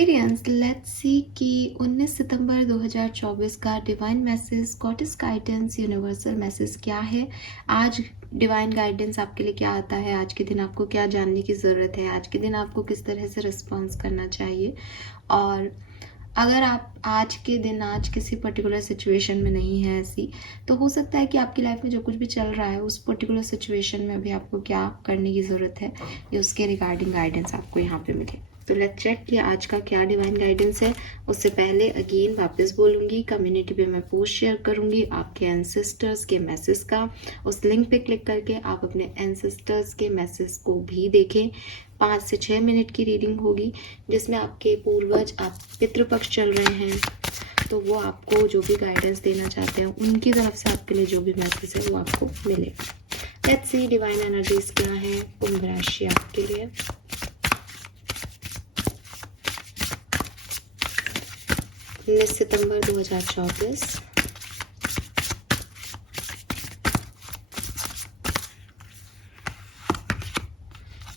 Aquarians, let's see कि 19 सितंबर 2024 का divine message, goddess guidance, universal message क्या है। आज डिवाइन गाइडेंस आपके लिए क्या आता है, आज के दिन आपको क्या जानने की ज़रूरत है, आज के दिन आपको किस तरह से रिस्पॉन्स करना चाहिए। और अगर आप आज के दिन आज किसी पर्टिकुलर सिचुएशन में नहीं है ऐसी, तो हो सकता है कि आपकी लाइफ में जो कुछ भी चल रहा है उस पर्टिकुलर सिचुएशन में भी आपको क्या करने की ज़रूरत है, ये उसके रिगार्डिंग गाइडेंस आपको यहाँ पे मिले। तो लेट्स चेक कि आज का क्या डिवाइन गाइडेंस है। उससे पहले अगेन वापस बोलूँगी, कम्युनिटी पे मैं पोस्ट शेयर करूँगी आपके एंसेस्टर्स के मैसेज का। उस लिंक पे क्लिक करके आप अपने एंसेस्टर्स के मैसेज को भी देखें। 5 से 6 मिनट की रीडिंग होगी जिसमें आपके पूर्वज, आप पितृपक्ष चल रहे हैं तो वो आपको जो भी गाइडेंस देना चाहते हैं उनकी तरफ से आपके लिए जो भी मैसेज है वो आपको मिलेगा। लेट्स सी डिवाइन एनर्जीज क्या है कुंभ राशि आपके लिए। सितंबर 2024।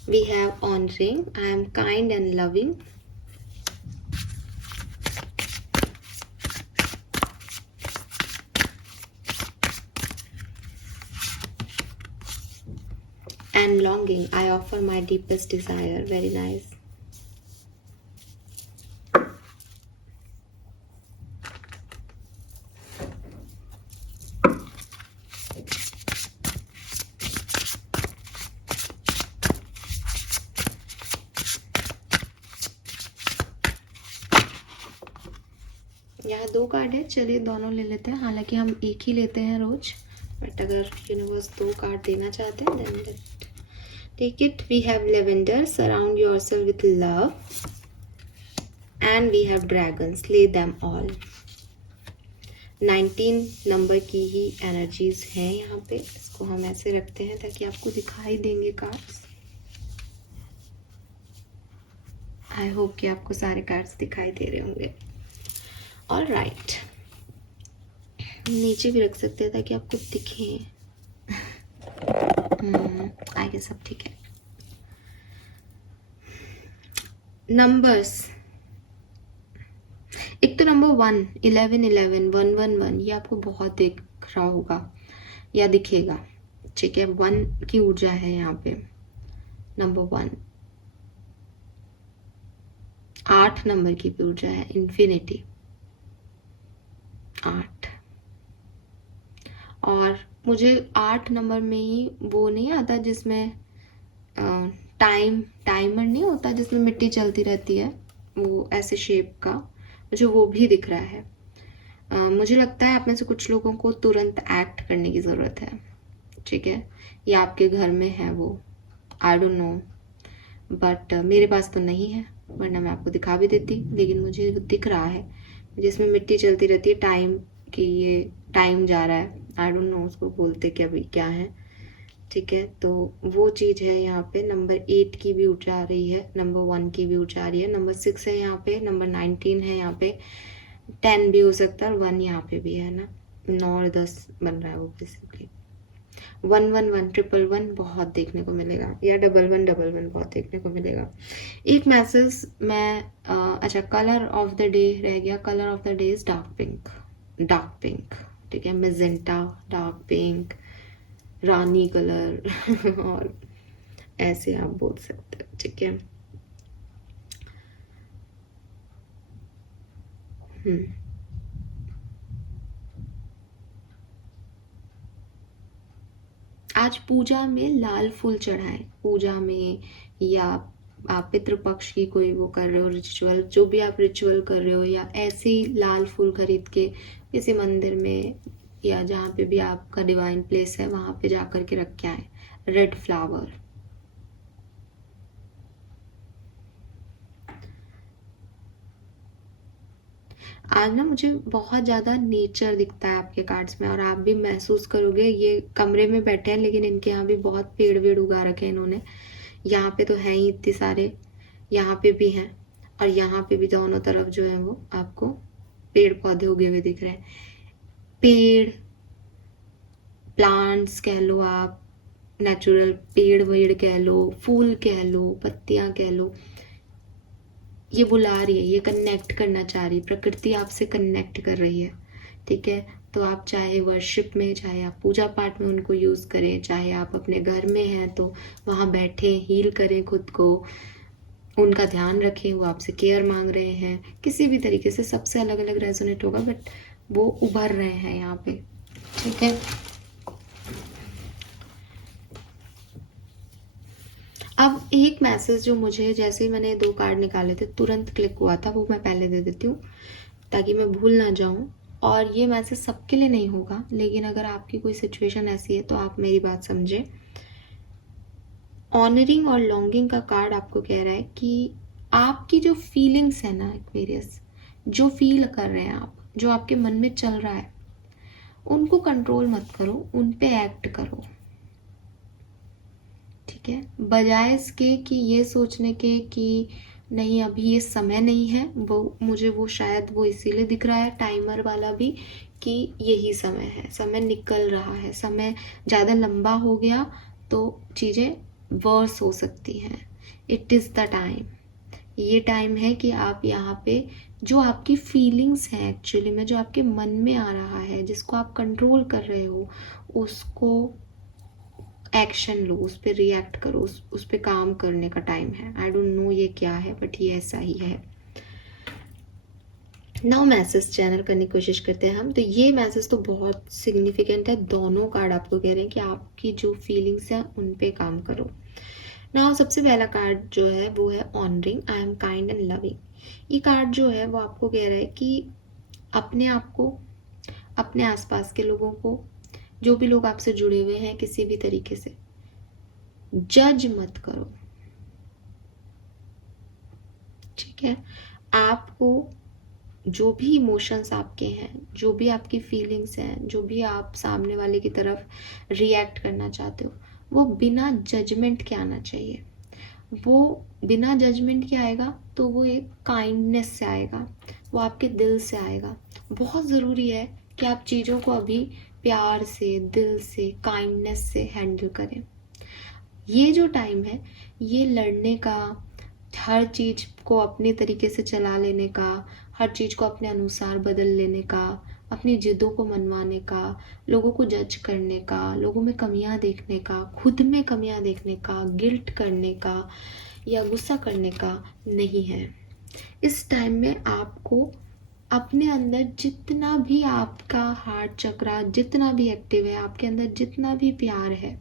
We have honoring, I am kind and loving. And longing, I offer my deepest desire. Very nice. यहाँ 2 कार्ड है, चलिए दोनों ले लेते हैं। हालांकि हम एक ही लेते हैं रोज, बट अगर यूनिवर्स 2 कार्ड देना चाहते हैं then take it. We have lavender, surround yourself with love, and we have dragons, slay them all. 19 number की ही एनर्जीज हैं यहाँ पे। इसको हम ऐसे रखते हैं ताकि आपको दिखाई देंगे कार्ड्स। आई होप कि आपको सारे कार्ड्स दिखाई दे रहे होंगे। ऑल राइट, नीचे भी रख सकते हैं ताकि आपको दिखे। आगे सब ठीक है। नंबर्स, एक तो नंबर 1, 11, 11, 1, 1, 1, ये आपको बहुत दिख रहा होगा या दिखेगा, ठीक है। 1 की ऊर्जा है यहाँ पे, नंबर 1। 8 नंबर की भी ऊर्जा है, इन्फिनिटी 8। और मुझे 8 नंबर में ही वो नहीं आता जिसमें टाइमर नहीं होता जिसमें मिट्टी चलती रहती है, वो ऐसे शेप का, मुझे वो भी दिख रहा है। मुझे लगता है आप में से कुछ लोगों को तुरंत एक्ट करने की ज़रूरत है, ठीक है। ये आपके घर में है वो, आई डोंट नो, बट मेरे पास तो नहीं है, वरना मैं आपको दिखा भी देती। लेकिन मुझे वो दिख रहा है जिसमें मिट्टी चलती रहती है, टाइम कि ये टाइम जा रहा है, आई डोंट नो उसको बोलते क्या भी क्या है, ठीक है। तो वो चीज़ है यहाँ पे। नंबर 8 की भी ऊर्जा आ रही है, नंबर 1 की भी ऊर्जा आ रही है, नंबर 6 है यहाँ पे, नंबर 19 है यहाँ पे, 10 भी हो सकता है और 1 यहाँ पे भी है ना, 9 और 10 बन रहा है वो बेसिकली। 1, 1, 1, 1, 1 बहुत देखने को मिलेगा, या 1, 1, 1, 1 बहुत देखने को मिलेगा। एक मैसेज मैं अच्छा, कलर ऑफ द डे रह गया। Colour of the day is dark pink, dark pink, ठीक है। मेजेंटा, डार्क पिंक, रानी कलर और ऐसे आप बोल सकते हैं, ठीक है। आज पूजा में लाल फूल चढ़ाएं, पूजा में, या आप पितृपक्ष की कोई वो कर रहे हो रिचुअल, जो भी आप रिचुअल कर रहे हो, या ऐसे ही लाल फूल खरीद के किसी मंदिर में या जहाँ पे भी आपका डिवाइन प्लेस है वहाँ पे जा कर के रख के आए। रेड फ्लावर, आज ना मुझे बहुत ज़्यादा नेचर दिखता है आपके कार्ड्स में, और आप भी महसूस करोगे। ये कमरे में बैठे हैं लेकिन इनके यहाँ भी बहुत पेड़ वेड़ उगा रखे हैं इन्होंने। यहाँ पे तो हैं ही इतने सारे, यहाँ पे भी हैं, और यहाँ पे भी दोनों तरफ जो है वो आपको पेड़ पौधे उगे हुए दिख रहे हैं। पेड़, प्लांट्स कह लो आप, नेचुरल पेड़ वेड़ कह लो, फूल कह लो, पत्तियां कह लो, ये बुला रही है, ये कनेक्ट करना चाह रही है, प्रकृति आपसे कनेक्ट कर रही है, ठीक है। तो आप चाहे वर्शिप में, चाहे आप पूजा पाठ में उनको यूज़ करें, चाहे आप अपने घर में हैं तो वहाँ बैठे हील करें खुद को, उनका ध्यान रखें, वो आपसे केयर मांग रहे हैं, किसी भी तरीके से सबसे अलग अलग रेजोनेट होगा, बट वो उभर रहे हैं यहाँ पे, ठीक है। अब एक मैसेज जो मुझे जैसे ही मैंने 2 कार्ड निकाले थे तुरंत क्लिक हुआ था, वो मैं पहले दे देती हूँ ताकि मैं भूल ना जाऊँ। और ये मैसेज सबके लिए नहीं होगा, लेकिन अगर आपकी कोई सिचुएशन ऐसी है तो आप मेरी बात समझें। ऑनरिंग और लॉन्गिंग का कार्ड आपको कह रहा है कि आपकी जो फीलिंग्स है ना एक्वेरियस, जो फील कर रहे हैं आप, जो आपके मन में चल रहा है, उनको कंट्रोल मत करो, उन पे एक्ट करो, ठीक है। बजाय इसके कि ये सोचने के कि नहीं अभी ये समय नहीं है, वो मुझे वो शायद वो इसीलिए दिख रहा है टाइमर वाला भी कि यही समय है, समय निकल रहा है, समय ज़्यादा लंबा हो गया तो चीज़ें वर्स हो सकती हैं। इट इज़ द टाइम, ये टाइम है कि आप यहाँ पे जो आपकी फीलिंग्स हैं एक्चुअली में, जो आपके मन में आ रहा है, जिसको आप कंट्रोल कर रहे हो, उसको एक्शन लो, उस पर रिएक्ट करो, उस पर काम करने का टाइम है। आई डोंट नो ये क्या है, बट ये ऐसा ही है। नाउ मैसेज चैनल करने की कोशिश करते हैं हम। तो ये मैसेज तो बहुत सिग्निफिकेंट है, दोनों कार्ड आपको कह रहे हैं कि आपकी जो फीलिंग्स हैं उन पे काम करो। नाउ सबसे पहला कार्ड जो है वो है honouring, I am kind and loving. ये कार्ड जो है वो आपको कह रहा है कि अपने आप को, अपने आसपास के लोगों को, जो भी लोग आपसे जुड़े हुए हैं किसी भी तरीके से, जज मत करो, ठीक है। आपको जो भी इमोशंस आपके हैं, जो भी आपकी फीलिंग्स हैं, जो भी आप सामने वाले की तरफ रिएक्ट करना चाहते हो, वो बिना जजमेंट के आना चाहिए। वो बिना जजमेंट के आएगा तो वो एक काइंडनेस से आएगा, वो आपके दिल से आएगा। बहुत ज़रूरी है कि आप चीज़ों को अभी प्यार से, दिल से, काइंडनेस से हैंडल करें। ये जो टाइम है, ये लड़ने का, हर चीज़ को अपने तरीके से चला लेने का, हर चीज़ को अपने अनुसार बदल लेने का, अपनी जिद्दों को मनवाने का, लोगों को जज करने का, लोगों में कमियां देखने का, खुद में कमियां देखने का, गिल्ट करने का या गुस्सा करने का नहीं है। इस टाइम में आपको अपने अंदर जितना भी आपका हार्ट चक्रा जितना भी एक्टिव है, आपके अंदर जितना भी प्यार है,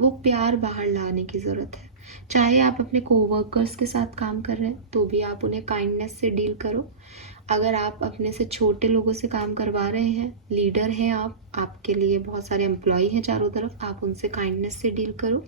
वो प्यार बाहर लाने की ज़रूरत है। चाहे आप अपने कोवर्कर्स के साथ काम कर रहे हैं तो भी आप उन्हें काइंडनेस से डील करो। अगर आप अपने से छोटे लोगों से काम करवा रहे हैं, लीडर हैं आप, आपके लिए बहुत सारे एम्प्लॉय हैं चारों तरफ, आप उनसे काइंडनेस से डील करो।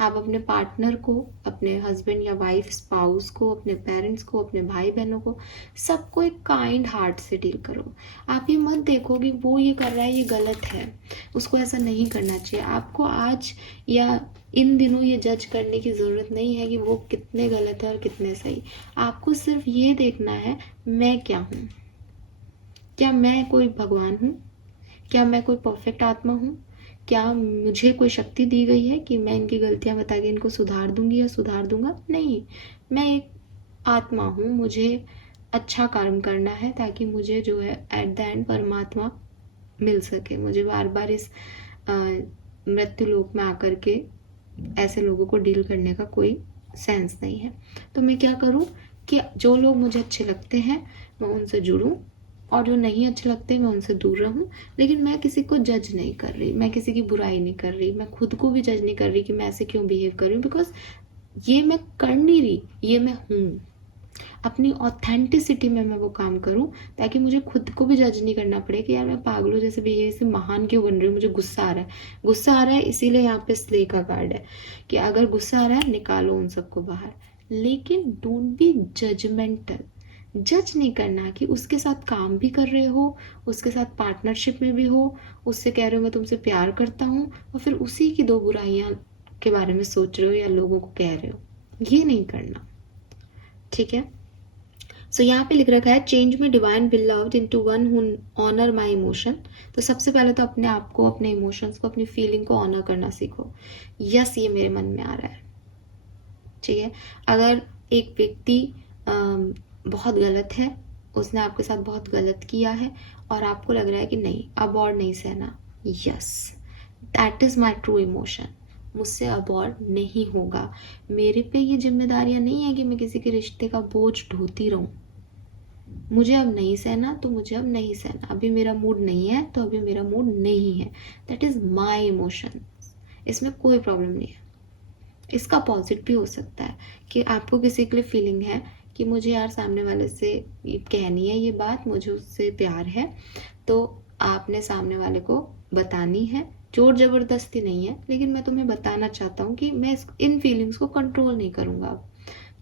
आप अपने पार्टनर को, अपने हस्बैंड या वाइफ, स्पाउस को, अपने पेरेंट्स को, अपने भाई बहनों को, सबको एक काइंड हार्ट से डील करो। आप ये मत देखो कि वो ये कर रहा है ये गलत है, उसको ऐसा नहीं करना चाहिए। आपको आज या इन दिनों ये जज करने की ज़रूरत नहीं है कि वो कितने गलत है और कितने सही। आपको सिर्फ ये देखना है मैं क्या हूँ, क्या मैं कोई भगवान हूँ, क्या मैं कोई परफेक्ट आत्मा हूँ, क्या मुझे कोई शक्ति दी गई है कि मैं इनकी गलतियाँ बता के इनको सुधार दूंगी या सुधार दूंगा। नहीं, मैं एक आत्मा हूँ, मुझे अच्छा कर्म करना है ताकि मुझे जो है एट द एंड परमात्मा मिल सके। मुझे बार बार इस मृत्यु लोक में आकर के ऐसे लोगों को डील करने का कोई सेंस नहीं है। तो मैं क्या करूं कि जो लोग मुझे अच्छे लगते हैं मैं उनसे जुड़ूं, और जो नहीं अच्छे लगते मैं उनसे दूर रहूं। लेकिन मैं किसी को जज नहीं कर रही, मैं किसी की बुराई नहीं कर रही, मैं खुद को भी जज नहीं कर रही कि मैं ऐसे क्यों बिहेव कर रही हूँ, बिकॉज ये मैं कर नहीं रही, ये मैं हूँ। अपनी ऑथेंटिसिटी में मैं वो काम करूं ताकि मुझे खुद को भी जज नहीं करना पड़े कि यार मैं पागलों जैसे बिहेव से महान क्यों बन रही हूँ, मुझे गुस्सा आ रहा है। गुस्सा आ रहा है इसीलिए यहाँ पे स्ले का कार्ड है कि अगर गुस्सा आ रहा है निकालो उन सबको बाहर, लेकिन डोंट बी जजमेंटल। जज नहीं करना कि उसके साथ काम भी कर रहे हो, उसके साथ पार्टनरशिप में भी हो, उससे कह रहे हो मैं तुमसे प्यार करता हूँ, और फिर उसी की 2 बुराइयां के बारे में सोच रहे हो या लोगों को कह रहे हो। ये नहीं करना, ठीक है। सो यहाँ पे लिख रखा है change me divine beloved into one who honour my emotion. तो सबसे पहले तो अपने आप को, अपने इमोशंस को, अपनी फीलिंग को ऑनर करना सीखो। यस, ये मेरे मन में आ रहा है, ठीक है। अगर एक व्यक्ति बहुत गलत है, उसने आपके साथ बहुत गलत किया है और आपको लग रहा है कि नहीं अब और नहीं सहना। Yes, that is my true emotion. मुझसे अब और नहीं होगा। मेरे पे ये जिम्मेदारियां नहीं है कि मैं किसी के रिश्ते का बोझ ढोती रहूं। मुझे अब नहीं सहना तो मुझे अब नहीं सहना। अभी मेरा मूड नहीं है तो अभी मेरा मूड नहीं है। That is my emotion. इसमें कोई प्रॉब्लम नहीं है। इसका अपोजिट भी हो सकता है कि आपको किसी के लिए फीलिंग है कि मुझे यार सामने वाले से कहनी है ये बात, मुझे उससे प्यार है, तो आपने सामने वाले को बतानी है। जोर जबरदस्ती नहीं है, लेकिन मैं तुम्हें बताना चाहता हूँ कि मैं इन फीलिंग्स को कंट्रोल नहीं करूँगा अब।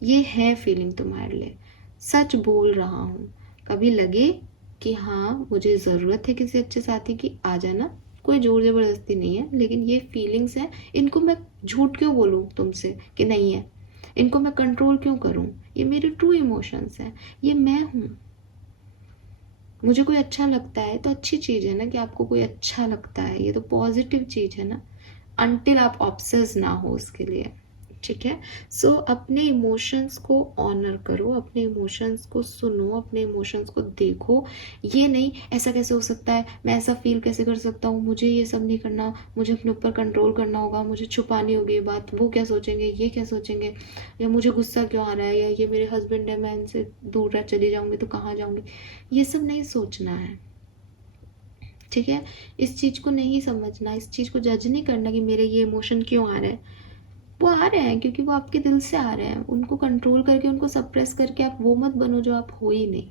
ये है फीलिंग तुम्हारे लिए, सच बोल रहा हूँ। कभी लगे कि हाँ मुझे ज़रूरत है किसी अच्छे साथी की, आ जाना, कोई जोर जबरदस्ती नहीं है। लेकिन ये फीलिंग्स हैं, इनको मैं झूठ क्यों बोलूँ तुमसे कि नहीं है, इनको मैं कंट्रोल क्यों करूँ? ये मेरे ट्रू इमोशंस हैं, ये मैं हूँ। मुझे कोई अच्छा लगता है तो अच्छी चीज़ है ना कि आपको कोई अच्छा लगता है, ये तो पॉजिटिव चीज़ है ना, अनटिल आप ऑब्सेस ना हो उसके लिए। ठीक है। सो अपने इमोशंस को ऑनर करो, अपने इमोशंस को सुनो, अपने इमोशंस को देखो। ये नहीं ऐसा कैसे हो सकता है, मैं ऐसा फील कैसे कर सकता हूँ, मुझे ये सब नहीं करना, मुझे अपने ऊपर कंट्रोल करना होगा, मुझे छुपानी होगी ये बात, वो क्या सोचेंगे, ये क्या सोचेंगे, या मुझे गुस्सा क्यों आ रहा है, या ये मेरे हस्बैंड है, मैं इनसे दूर रह चली जाऊँगी तो कहाँ जाऊँगी। ये सब नहीं सोचना है। ठीक है। इस चीज़ को नहीं समझना, इस चीज़ को जज नहीं करना कि मेरे ये इमोशन क्यों आ रहे हैं। वो आ रहे हैं क्योंकि वो आपके दिल से आ रहे हैं। उनको कंट्रोल करके, उनको सप्रेस करके आप वो मत बनो जो आप हो ही नहीं।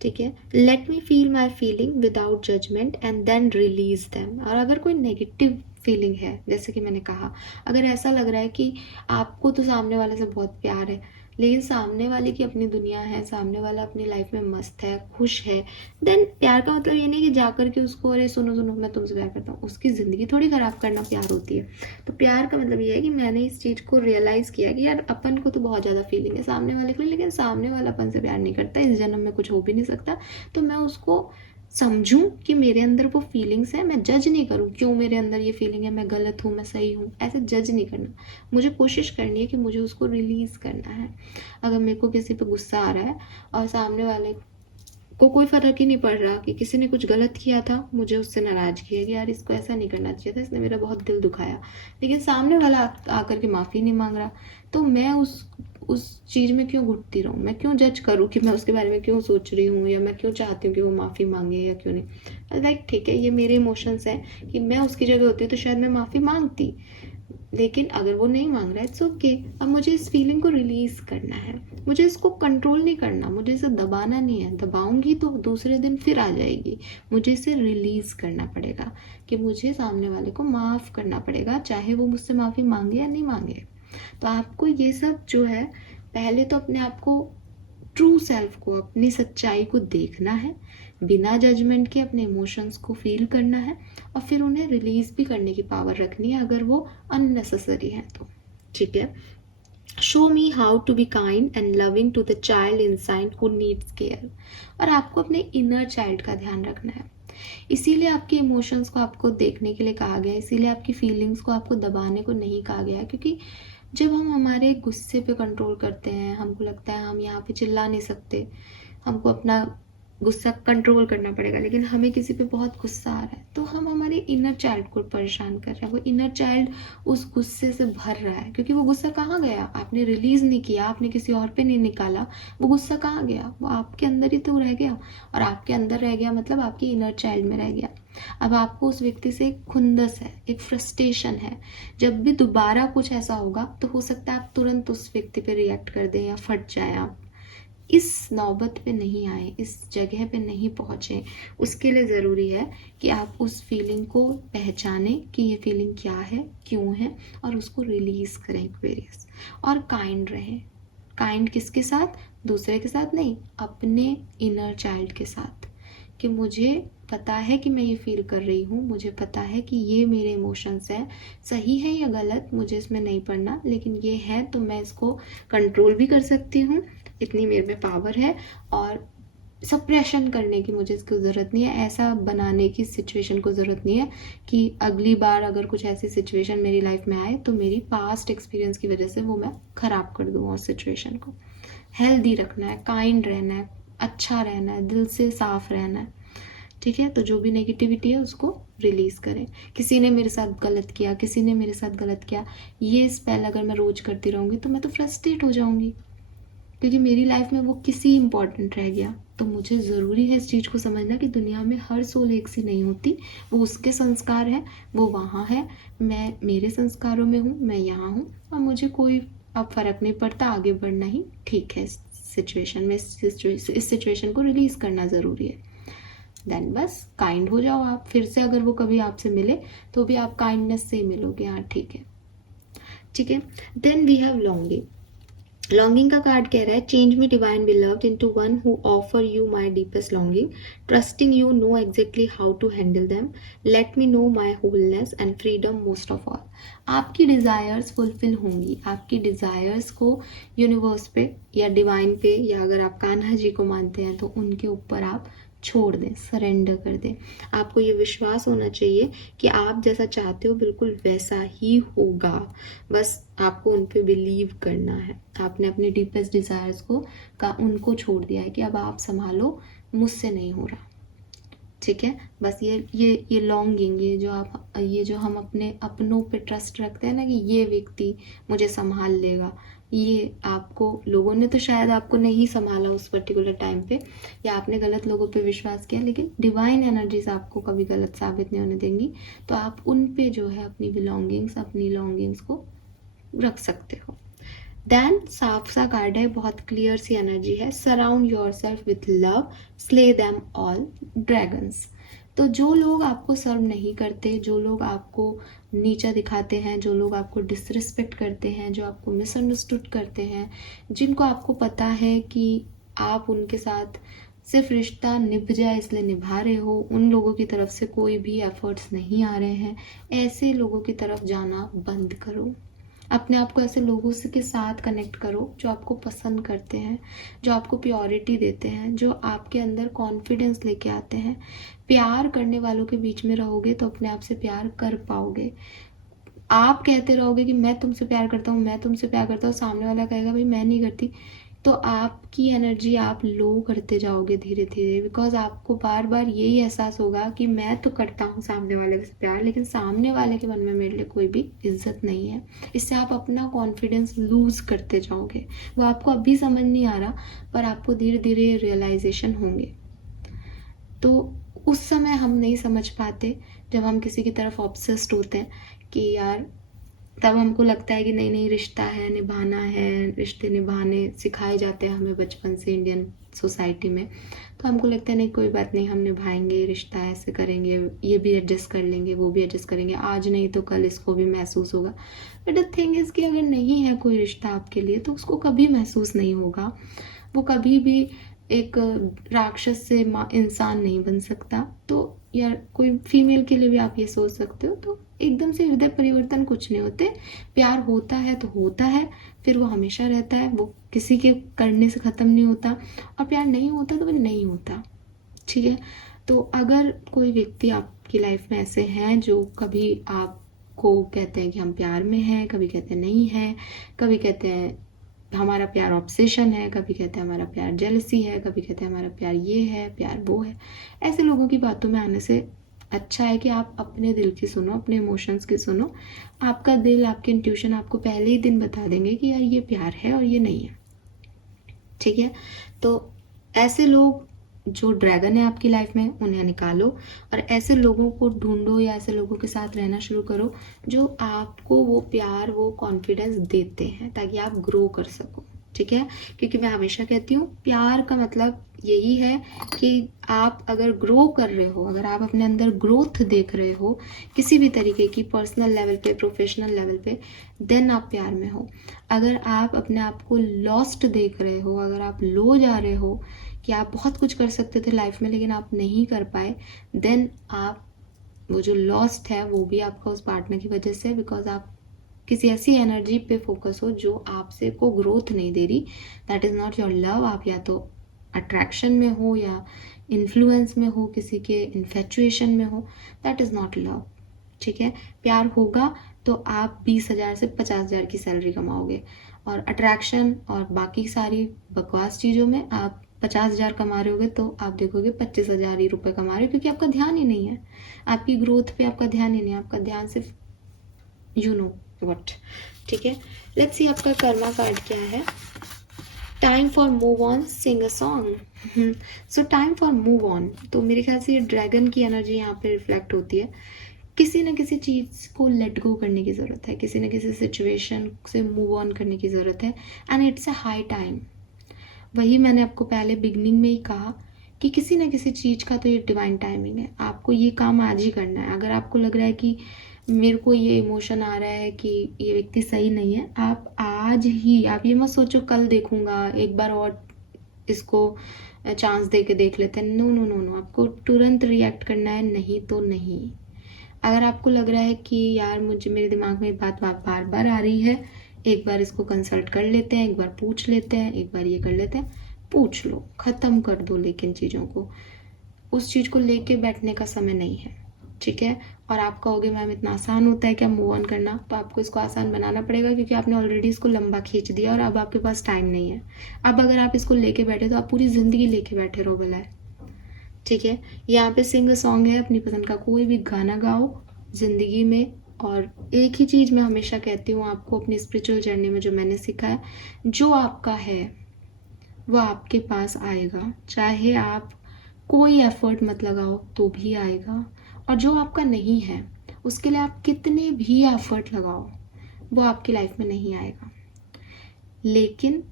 ठीक है। Let me feel my feeling without judgement and then release them. और अगर कोई नेगेटिव फीलिंग है, जैसे कि मैंने कहा, अगर ऐसा लग रहा है कि आपको तो सामने वाले से बहुत प्यार है, लेकिन सामने वाले की अपनी दुनिया है, सामने वाला अपनी लाइफ में मस्त है, खुश है, देन प्यार का मतलब ये नहीं कि जाकर के उसको अरे सुनो सुनो मैं तुमसे प्यार करता हूँ, उसकी ज़िंदगी थोड़ी ख़राब करना प्यार होती है। तो प्यार का मतलब ये है कि मैंने इस चीज़ को रियलाइज़ किया कि यार अपन को तो बहुत ज़्यादा फीलिंग है सामने वाले के लिए, लेकिन सामने वाला अपन से प्यार नहीं करता, इस जन्म में कुछ हो भी नहीं सकता। तो मैं उसको समझूं कि मेरे अंदर वो फीलिंग्स है, मैं जज नहीं करूं क्यों मेरे अंदर ये फीलिंग है, मैं गलत हूँ मैं सही हूँ, ऐसे जज नहीं करना। मुझे कोशिश करनी है कि मुझे उसको रिलीज़ करना है। अगर मेरे को किसी पे गुस्सा आ रहा है और सामने वाले को कोई फ़र्क ही नहीं पड़ रहा कि किसी ने कुछ गलत किया था, मुझे उससे नाराज़गी है कि यार इसको ऐसा नहीं करना चाहिए था, इसने मेरा बहुत दिल दुखाया, लेकिन सामने वाला आकर के माफ़ी नहीं मांग रहा, तो मैं उस चीज़ में क्यों घुटती रहूँ, मैं क्यों जज करूँ कि मैं उसके बारे में क्यों सोच रही हूँ, या मैं क्यों चाहती हूँ कि वो माफ़ी मांगे या क्यों नहीं। लाइक ठीक है, ये मेरे इमोशंस हैं कि मैं उसकी जगह होती तो शायद मैं माफ़ी मांगती, लेकिन अगर वो नहीं मांग रहा है इट्स ओके। अब मुझे इस फीलिंग को रिलीज़ करना है, मुझे इसको कंट्रोल नहीं करना, मुझे इसे दबाना नहीं है। दबाऊंगी तो दूसरे दिन फिर आ जाएगी। मुझे इसे रिलीज़ करना पड़ेगा कि मुझे सामने वाले को माफ़ करना पड़ेगा, चाहे वो मुझसे माफ़ी मांगे या नहीं मांगे। तो आपको ये सब जो है, पहले तो अपने आप को, ट्रू सेल्फ को, अपनी सच्चाई को देखना है, बिना जजमेंट के अपने इमोशंस को फील करना है, और फिर उन्हें रिलीज़ भी करने की पावर रखनी है अगर वो अननेसेसरी है तो। ठीक है। Show me how to be kind and loving to the child inside who needs care. और आपको अपने इनर चाइल्ड का ध्यान रखना है। इसीलिए आपके इमोशंस को आपको देखने के लिए कहा गया है, इसीलिए आपकी फीलिंग्स को आपको दबाने को नहीं कहा गया है। क्योंकि जब हम हमारे गुस्से पे कंट्रोल करते हैं, हमको लगता है हम यहाँ पे चिल्ला नहीं सकते, हमको अपना गुस्सा कंट्रोल करना पड़ेगा, लेकिन हमें किसी पे बहुत गुस्सा आ रहा है, तो हम हमारे इनर चाइल्ड को परेशान कर रहे हैं। वो इनर चाइल्ड उस गुस्से से भर रहा है, क्योंकि वो गुस्सा कहाँ गया, आपने रिलीज़ नहीं किया, आपने किसी और पे नहीं निकाला, वो गुस्सा कहाँ गया, वो आपके अंदर ही तो रह गया। और आपके अंदर रह गया मतलब आपकी इनर चाइल्ड में रह गया। अब आपको उस व्यक्ति से एक खुंदस है, एक फ्रस्ट्रेशन है। जब भी दोबारा कुछ ऐसा होगा तो हो सकता है आप तुरंत उस व्यक्ति पे रिएक्ट कर दें या फट जाए। आप इस नौबत पे नहीं आए, इस जगह पे नहीं पहुँचे। उसके लिए ज़रूरी है कि आप उस फीलिंग को पहचानें कि ये फीलिंग क्या है, क्यों है, और उसको रिलीज़ करें एक्वेरियस। और काइंड रहें। काइंड किसके साथ? दूसरे के साथ नहीं, अपने इनर चाइल्ड के साथ। कि मुझे पता है कि मैं ये फील कर रही हूँ, मुझे पता है कि ये मेरे इमोशंस हैं, सही है या गलत मुझे इसमें नहीं पड़ना, लेकिन ये है तो मैं इसको कंट्रोल भी कर सकती हूँ, इतनी मेरे में पावर है। और सप्रेशन करने की मुझे इसकी ज़रूरत नहीं है, ऐसा बनाने की सिचुएशन को ज़रूरत नहीं है कि अगली बार अगर कुछ ऐसी सिचुएशन मेरी लाइफ में आए तो मेरी पास्ट एक्सपीरियंस की वजह से वो मैं ख़राब कर दूँ उस सिचुएशन को। हेल्दी रखना है, काइंड रहना है, अच्छा रहना है, दिल से साफ रहना है। ठीक है, तो जो भी नेगेटिविटी है उसको रिलीज करें। किसी ने मेरे साथ गलत किया, किसी ने मेरे साथ गलत किया, ये स्पेल अगर मैं रोज करती रहूंगी तो मैं तो फ्रस्ट्रेट हो जाऊंगी, क्योंकि मेरी लाइफ में वो किसी इंपॉर्टेंट रह गया। तो मुझे ज़रूरी है इस चीज़ को समझना कि दुनिया में हर सोल एक सी नहीं होती, वो उसके संस्कार है, वो वहाँ है, मैं मेरे संस्कारों में हूँ, मैं यहाँ हूँ, और मुझे कोई अब फ़र्क नहीं पड़ता, आगे बढ़ना ही ठीक है। इस सिचुएशन में इस सिचुएशन को रिलीज़ करना ज़रूरी है। देन बस काइंड हो जाओ आप। फिर से अगर वो कभी आपसे मिले तो भी आप काइंडनेस से ही मिलोगे। हाँ ठीक है, ठीक है। Then we have longing. Longing का कार्ड कह रहा है, change me divine beloved into one who offer you my deepest longing, trusting you know exactly how to handle them, let me know my wholeness and freedom most of all. आपकी desires fulfil होंगी, आपकी desires को universe पे या divine पे, या अगर आप कान्हा जी को मानते हैं तो उनके ऊपर आप छोड़ दें, सरेंडर कर दें। आपको ये विश्वास होना चाहिए कि आप जैसा चाहते हो बिल्कुल वैसा ही होगा, बस आपको उन पे बिलीव करना है। आपने अपने डीपेस्ट डिज़ायर्स को उनको छोड़ दिया है कि अब आप संभालो, मुझसे नहीं हो रहा। ठीक है, बस ये लॉन्गिंग, ये जो हम अपने अपनों पे ट्रस्ट रखते हैं ना कि ये व्यक्ति मुझे संभाल लेगा, ये आपको लोगों ने तो शायद आपको नहीं संभाला उस पर्टिकुलर टाइम पे, या आपने गलत लोगों पे विश्वास किया, लेकिन डिवाइन एनर्जीज आपको कभी गलत साबित नहीं होने देंगी। तो आप उन पे जो है अपनी बिलोंगिंग्स, अपनी लॉन्गिंग्स को रख सकते हो। देन साफ सा कार्ड है, बहुत क्लियर सी एनर्जी है, surround your self with love, slay them all dragons. तो जो लोग आपको सर्व नहीं करते, जो लोग आपको नीचा दिखाते हैं, जो लोग आपको डिसरिस्पेक्ट करते हैं, जो आपको मिसअंडरस्टूड करते हैं, जिनको आपको पता है कि आप उनके साथ सिर्फ रिश्ता निभ जाए इसलिए निभा रहे हो, उन लोगों की तरफ से कोई भी एफर्ट्स नहीं आ रहे हैं, ऐसे लोगों की तरफ जाना बंद करो। अपने आप को ऐसे लोगों से के साथ कनेक्ट करो जो आपको पसंद करते हैं, जो आपको प्योरिटी देते हैं, जो आपके अंदर कॉन्फिडेंस लेके आते हैं। प्यार करने वालों के बीच में रहोगे तो अपने आप से प्यार कर पाओगे। आप कहते रहोगे कि मैं तुमसे प्यार करता हूँ, मैं तुमसे प्यार करता हूँ, सामने वाला कहेगा भाई मैं नहीं करती, तो आपकी एनर्जी आप लो करते जाओगे धीरे धीरे, बिकॉज आपको बार बार यही एहसास होगा कि मैं तो करता हूँ सामने वाले से प्यार, लेकिन सामने वाले के मन में मेरे लिए कोई भी इज्जत नहीं है। इससे आप अपना कॉन्फिडेंस लूज करते जाओगे। वो आपको अभी समझ नहीं आ रहा, पर आपको धीरे धीरे रियलाइजेशन होंगे। तो उस समय हम नहीं समझ पाते जब हम किसी की तरफ ऑब्सेस्ड होते हैं कि यार, तब हमको लगता है कि नहीं नहीं रिश्ता है, निभाना है, रिश्ते निभाने सिखाए जाते हैं हमें बचपन से इंडियन सोसाइटी में। तो हमको लगता है नहीं कोई बात नहीं, हम निभाएंगे, रिश्ता ऐसे करेंगे, ये भी एडजस्ट कर लेंगे, वो भी एडजस्ट करेंगे, आज नहीं तो कल इसको भी महसूस होगा। बट द थिंग इज़ कि अगर नहीं है कोई रिश्ता आपके लिए तो उसको कभी महसूस नहीं होगा। वो कभी भी एक राक्षस से इंसान नहीं बन सकता। तो यार कोई फीमेल के लिए भी आप ये सोच सकते हो। तो एकदम से हृदय परिवर्तन कुछ नहीं होते। प्यार होता है तो होता है, फिर वो हमेशा रहता है, वो किसी के करने से ख़त्म नहीं होता। और प्यार नहीं होता तो फिर नहीं होता। ठीक है, तो अगर कोई व्यक्ति आपकी लाइफ में ऐसे हैं जो कभी आपको कहते हैं कि हम प्यार में हैं, कभी कहते हैं नहीं है, कभी कहते हैं हमारा प्यार ऑब्सेशन है, कभी कहते हैं हमारा प्यार जेलसी है, कभी कहते हैं हमारा प्यार ये है, प्यार वो है, ऐसे लोगों की बातों में आने से अच्छा है कि आप अपने दिल की सुनो, अपने इमोशंस की सुनो। आपका दिल, आपके इंट्यूशन आपको पहले ही दिन बता देंगे कि यार ये प्यार है और ये नहीं है। ठीक है, तो ऐसे लोग जो ड्रैगन है आपकी लाइफ में उन्हें निकालो और ऐसे लोगों को ढूंढो या ऐसे लोगों के साथ रहना शुरू करो जो आपको वो प्यार, वो कॉन्फिडेंस देते हैं, ताकि आप ग्रो कर सको। ठीक है, क्योंकि मैं हमेशा कहती हूँ प्यार का मतलब यही है कि आप अगर ग्रो कर रहे हो, अगर आप अपने अंदर ग्रोथ देख रहे हो किसी भी तरीके की, पर्सनल लेवल पे, प्रोफेशनल लेवल पे, देन आप प्यार में हो। अगर आप अपने आप को लॉस्ट देख रहे हो, अगर आप लो जा रहे हो कि आप बहुत कुछ कर सकते थे लाइफ में लेकिन आप नहीं कर पाए, देन आप वो जो लॉस्ट है वो भी आपका उस पार्टनर की वजह से, बिकॉज आप किसी ऐसी एनर्जी पे फोकस हो जो आपसे को ग्रोथ नहीं दे रही। That is not your love. आप या तो अट्रैक्शन में हो या इन्फ्लुएंस में हो, किसी के इन्फेचुएशन में हो, दैट इज़ नॉट लव। ठीक है, प्यार होगा तो आप 20,000 से 50,000 की सैलरी कमाओगे, और अट्रैक्शन और बाकी सारी बकवास चीज़ों में आप 50,000 कमा रहे होगे तो आप देखोगे 25,000 ही रुपये कमा रहे हो, क्योंकि आपका ध्यान ही नहीं है, आपकी ग्रोथ पे आपका ध्यान ही नहीं है, आपका ध्यान सिर्फ यू नो वट। ठीक है, लेट्स सी आपका कर्मा कार्ड क्या है। Time for move on, sing a song. So time for move on, तो मेरे ख्याल से ये ड्रैगन की एनर्जी यहाँ पे रिफ्लेक्ट होती है। किसी न किसी चीज़ को लेट गो करने की ज़रूरत है, किसी न किसी सिचुएशन से मूव ऑन करने की ज़रूरत है, and it's a high time. वही मैंने आपको पहले बिगनिंग में ही कहा कि किसी न किसी चीज़ का तो ये डिवाइन टाइमिंग है, आपको ये काम आज ही करना है। अगर आपको लग रहा है कि मेरे को ये इमोशन आ रहा है कि ये व्यक्ति सही नहीं है, आप आज ही, आप ये मत सोचो कल देखूंगा, एक बार और इसको चांस दे के देख लेते हैं। नो नो नो नो, आपको तुरंत रिएक्ट करना है, नहीं तो नहीं। अगर आपको लग रहा है कि यार मुझे, मेरे दिमाग में बात बार बार आ रही है, एक बार इसको कंसल्ट कर लेते हैं, एक बार पूछ लेते हैं, एक बार ये कर लेते हैं, पूछ लो, ख़त्म कर दो। लेकिन चीज़ों को, उस चीज़ को लेके बैठने का समय नहीं है। ठीक है, और आप कहोगे मैम इतना आसान होता है क्या मूव ऑन करना, तो आपको इसको आसान बनाना पड़ेगा, क्योंकि आपने ऑलरेडी इसको लंबा खींच दिया और अब आपके पास टाइम नहीं है। अब अगर आप इसको लेके बैठे तो आप पूरी ज़िंदगी लेके बैठे रहो भला है। ठीक है, यहाँ पे सिंग सॉन्ग है, अपनी पसंद का कोई भी गाना गाओ ज़िंदगी में। और एक ही चीज़ मैं हमेशा कहती हूँ आपको अपनी स्पिरिचुअल जर्नी में, जो मैंने सीखा है, जो आपका है वो आपके पास आएगा, चाहे आप कोई एफर्ट मत लगाओ तो भी आएगा। और जो आपका नहीं है उसके लिए आप कितने भी एफर्ट लगाओ वो आपकी लाइफ में नहीं आएगा। लेकिन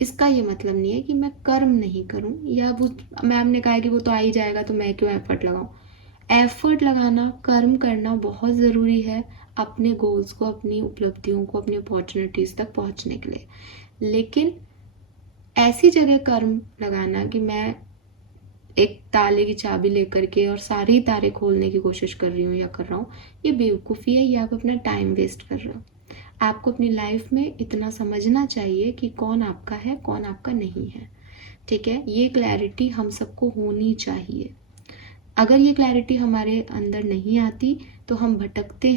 इसका ये मतलब नहीं है कि मैं कर्म नहीं करूं, या वो मैम ने कहा है कि वो तो आ ही जाएगा तो मैं क्यों एफर्ट लगाऊं। एफर्ट लगाना, कर्म करना बहुत ज़रूरी है अपने गोल्स को, अपनी उपलब्धियों को, अपनी अपॉर्चुनिटीज़ तक पहुंचने के लिए। लेकिन ऐसी जगह कर्म लगाना कि मैं एक ताले की चाबी लेकर के और सारे तारे खोलने की कोशिश कर रही हूँ या कर रहा हूँ, ये बेवकूफ़ी है, ये आप अपना टाइम वेस्ट कर रहे हो। आपको अपनी लाइफ में इतना समझना चाहिए कि कौन आपका है, कौन आपका नहीं है। ठीक है, ये क्लैरिटी हम सबको होनी चाहिए। अगर ये क्लैरिटी हमारे अंदर नहीं आती तो हम भटकते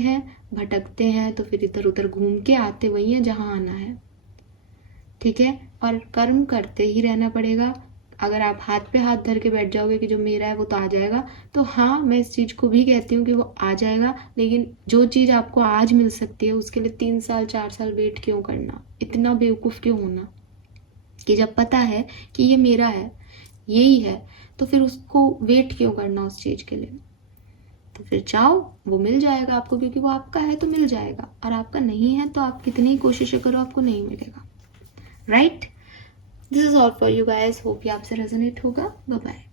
हैं तो फिर इधर उधर घूम के आते वही हैं जहाँ आना है। ठीक है, और कर्म करते ही रहना पड़ेगा। अगर आप हाथ पे हाथ धर के बैठ जाओगे कि जो मेरा है वो तो आ जाएगा, तो हाँ, मैं इस चीज़ को भी कहती हूँ कि वो आ जाएगा, लेकिन जो चीज़ आपको आज मिल सकती है उसके लिए 3 साल 4 साल वेट क्यों करना, इतना बेवकूफ़ क्यों होना। कि जब पता है कि ये मेरा है, यही है, तो फिर उसको वेट क्यों करना उस चीज़ के लिए। तो फिर चाहो वो मिल जाएगा आपको, क्योंकि वो आपका है तो मिल जाएगा, और आपका नहीं है तो आप कितनी ही कोशिशें करो आपको नहीं मिलेगा। Right, this is all for you guys, hope ये आपसे रेजोनेट होगा। Bye bye.